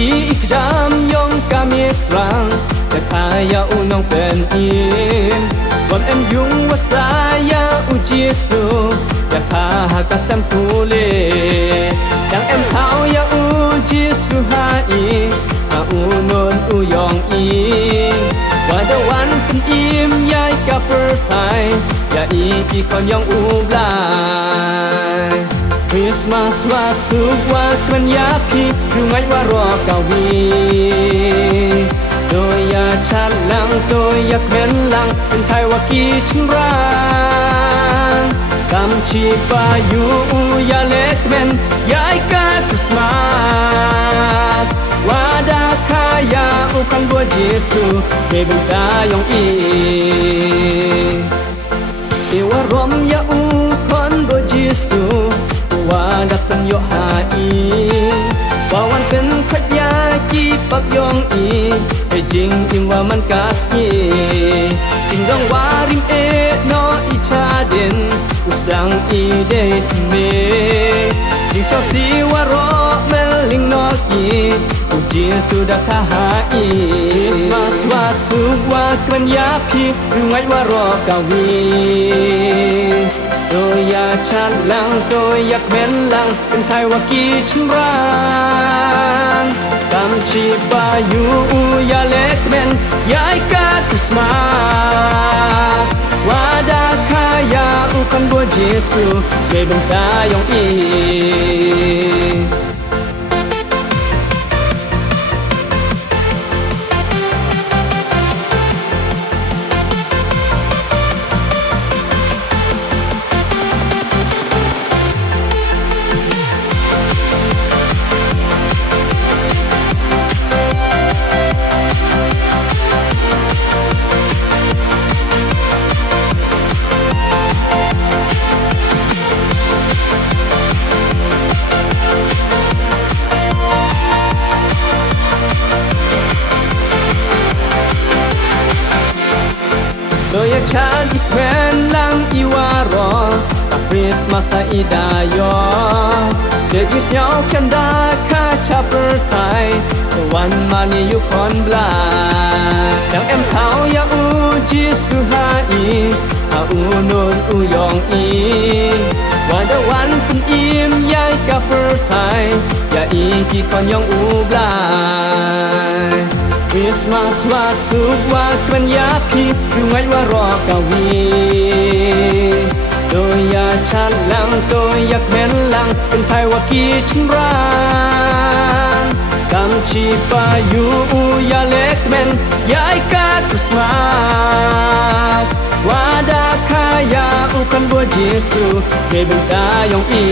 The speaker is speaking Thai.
อีกจำยองกามีตรังแต่ขายาอุน้องเป็นอินวันเอ็มยุงว่าสายาอุจิสุอยากหากัสมคูเลยังเอ็มเท้ายาอุจิสุหาอีหาอุนนอุยองอีว่าเดวันเป็นอิมยายกับเปิดไทยยาอีคนยองอุบลาย Christmas ว่าสุขว่ากันยาพี่ดูไงว่ารอกาวีโดยยาชัดลังโดยอยากเป็นลังเป็นไทยว่ากีชินรากำชีปาอยู่ยาเล็กเมนยายกาคริสต์มาสว่าดาคายาอุคันบัวเยซูเมบุดายองอีเอวารมยาอุคันบัวเยซูว่าดักตันโยหาอีว่าวันเป็นขยากีปับยองอีไอจริงอิงว่ามันกาสีจริงดองว่าริมเอนออีชาเด่นอุสดังอีเดทเมจริงเศร้าสีว่ารอเมลิงนอกีอุจิสุดาคาหาอีสมาสวาสุว่ากันยาพี่รู้ไงว่ารอกาวีโดยยาชันลังโดยอยากเป็นลังเป็นไทยว่ากีชิมรางกำชีปาอยู่ยาเล็กเมนยายกาคริสต์มาสว่าดาคายาอุคันบัวเยซูเมบุงตายองอีโดยชาติแควนลังอีวารอกับคริสต์มาสอีดายอเด็กยิ่งเยาว์กันดาคาชาเปิดไทยวันมานีอยู่คอนบลาดังเอ็มเท้ายาอูจิสุหาอีหาอูนนอูยองอีวันเดวันเป็นอิมยายกับเปิดไทยยาอีกี่คนยองอูบลาคริสต์มาสว่าสุขว่ากันยาพี่ดูไงว่ารอกาวีโดยยาชันลังโดยอยากเป็นลังเป็นไทยว่ากีชินรางกำชีปาอยู่ยาเล็กเมนยายกาคริสต์มาสว่าดาคายาอุคันบัวเยซูเมบุดายองอี